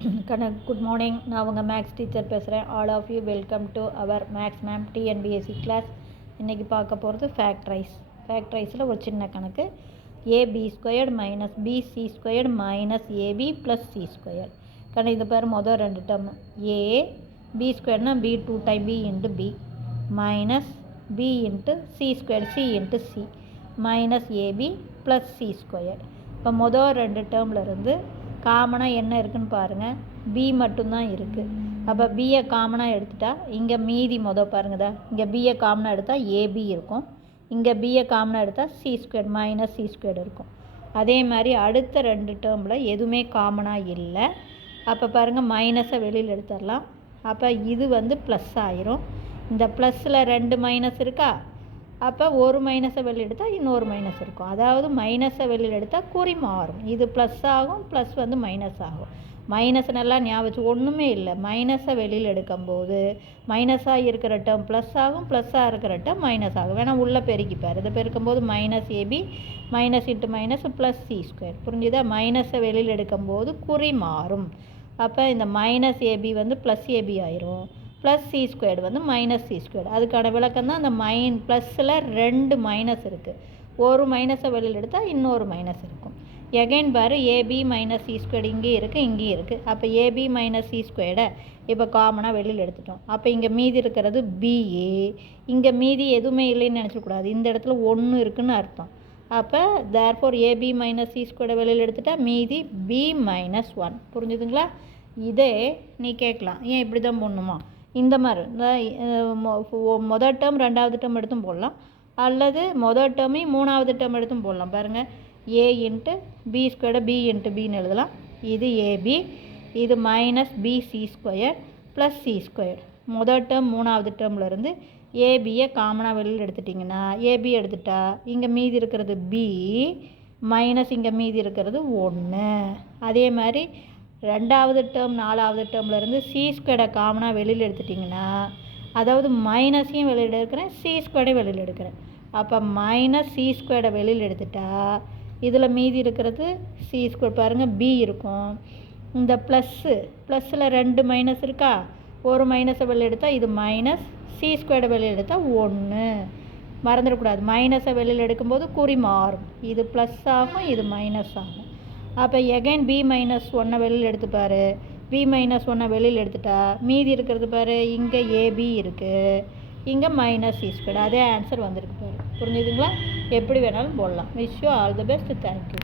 Good morning. நான் உங்கள் maths teacher பேசுகிறேன். All of you welcome to our maths ma'am TNPSC class. இன்றைக்கி பார்க்க போகிறது ஃபேக்ட்ரைஸில் ஒரு சின்ன கணக்கு. AB squared minus BC squared minus AB plus C squared. கணக்கு இது பேர் மொதல் ரெண்டு டேர்ம். ஏ பி ஸ்கொயர்னா B 2 time B into B minus B into C squared C into C minus AB plus C squared. இப்போ மொதல் ரெண்டு டேர்மில் இருந்து காமனாக என்ன இருக்குதுன்னு பாருங்கள். பி மட்டும்தான் இருக்குது. அப்போ பியை காமனாக எடுத்துட்டா இங்கே மீதி பாருங்கதா, இங்கே பியை காமனாக எடுத்தால் ஏபி இருக்கும், இங்கே பியை காமனாக எடுத்தால் C square minus C square இருக்கும். அதே மாதிரி அடுத்த ரெண்டு டேர்மில் எதுவுமே காமனாக இல்லை. அப்போ பாருங்கள் மைனஸை வெளியில் எடுத்துடலாம். அப்போ இது ப்ளஸ் ஆயிரும். இந்த ப்ளஸில் ரெண்டு மைனஸ் இருக்கா, அப்போ ஒரு மைனஸை வெளியில் எடுத்தால் இன்னொரு மைனஸ் இருக்கும். அதாவது மைனஸை வெளியில் எடுத்தால் குறி மாறும். இது ப்ளஸ் ஆகும், ப்ளஸ் மைனஸ் ஆகும். மைனஸ் நல்லா ஞாபகம் ஒன்றுமே இல்லை. மைனஸை வெளியில் எடுக்கும்போது மைனஸாக இருக்கிற டேர்ம் ப்ளஸ் ஆகும், ப்ளஸ்ஸாக இருக்கிற டேர்ம் மைனஸ் ஆகும். வேணால் உள்ளே பெருக்கிப்பார். இதை பெருக்கும்போது minus AB minus into minus plus C square. புரிஞ்சுதா? மைனஸை வெளியில் எடுக்கும்போது குறி மாறும். அப்போ இந்த மைனஸ் ஏபி ப்ளஸ் ஏபி ஆயிரும், plus C squared minus C squared. அதுக்கான விளக்கம் தான் அந்த ப்ளஸில் ரெண்டு மைனஸ் இருக்குது. ஒரு மைனஸை வெளியில் எடுத்தால் இன்னொரு மைனஸ் இருக்கும். எகைன் பாரு, ஏபி மைனஸ் சி ஸ்கொயர்டு இங்கேயும் இருக்குது இங்கேயும் இருக்குது. அப்போ ஏபி மைனஸ் சி ஸ்கொயர்டை இப்போ காமனாக வெளியில் எடுத்துட்டோம். அப்போ இங்கே மீதி இருக்கிறது பிஏ. இங்கே மீதி எதுவுமே இல்லைன்னு நினச்சக்கூடாது. இந்த இடத்துல ஒன்று இருக்குதுன்னு அர்த்தம். அப்போ தேர்ஃபோர் ஏபி மைனஸ் சி ஸ்கொயர்டை வெளியில் எடுத்துட்டா மீதி பி மைனஸ் 1. புரிஞ்சுதுங்களா? இதே நீ கேட்கலாம், ஏன் இப்படி தான் போடணுமா? இந்த மாதிரி மொதல் டேர்ம் ரெண்டாவது டேர்ம் எடுத்தும் போடலாம், அல்லது மொதல் டேர்மையும் மூணாவது டேர்ம் எடுத்தும் போடலாம். பாருங்கள், A into B squared B into பின்னு எழுதலாம். இது ஏபி, இது minus BC square plus C square. மொதல் டேர்ம் மூணாவது டேர்ம்லேருந்து ஏபியை காமனாக வெளியில் எடுத்துட்டிங்கன்னா ஏபி எடுத்துட்டா இங்கே மீதி இருக்கிறது பி மைனஸ் இங்கே மீதி இருக்கிறது 1. அதே மாதிரி ரெண்டாவது டேர்ம் நாலாவது டேர்ம்லேருந்து சி ஸ்கொயர்டை காமனாக வெளியில் எடுத்துட்டிங்கன்னா, அதாவது மைனஸையும் வெளியில் எடுக்கிறேன் சி ஸ்கொயர்டை வெளியில் எடுக்கிறேன். அப்போ மைனஸ் சி ஸ்கொயர்டை வெளியில் எடுத்துட்டா இதில் மீதி இருக்கிறது சி ஸ்கொயர். பாருங்கள், பி இருக்கும். இந்த ப்ளஸ்ஸில் ரெண்டு மைனஸ் இருக்கா, ஒரு மைனஸை வெளியில் எடுத்தால் இது மைனஸ், சி ஸ்கொயர்டை வெளியில் எடுத்தால் 1. மறந்துடக்கூடாது, மைனஸை வெளியில் எடுக்கும்போது குறி மாறும். இது ப்ளஸ் ஆகும், இது மைனஸ் ஆகும். அப்போ எகைன் பி மைனஸ் 1 வெளியில் எடுத்துப்பார். பி மைனஸ் 1 வெளியில் எடுத்துட்டா மீதி இருக்கிறது பாரு, இங்கே ஏபி இருக்குது, இங்கே மைனஸ் சி ஸ்கொயர். அதே ஆன்சர் வந்திருக்கு பாரு. புரிஞ்சுதுங்களா? எப்படி வேணாலும் போடலாம். Wish you all the best. Thank you.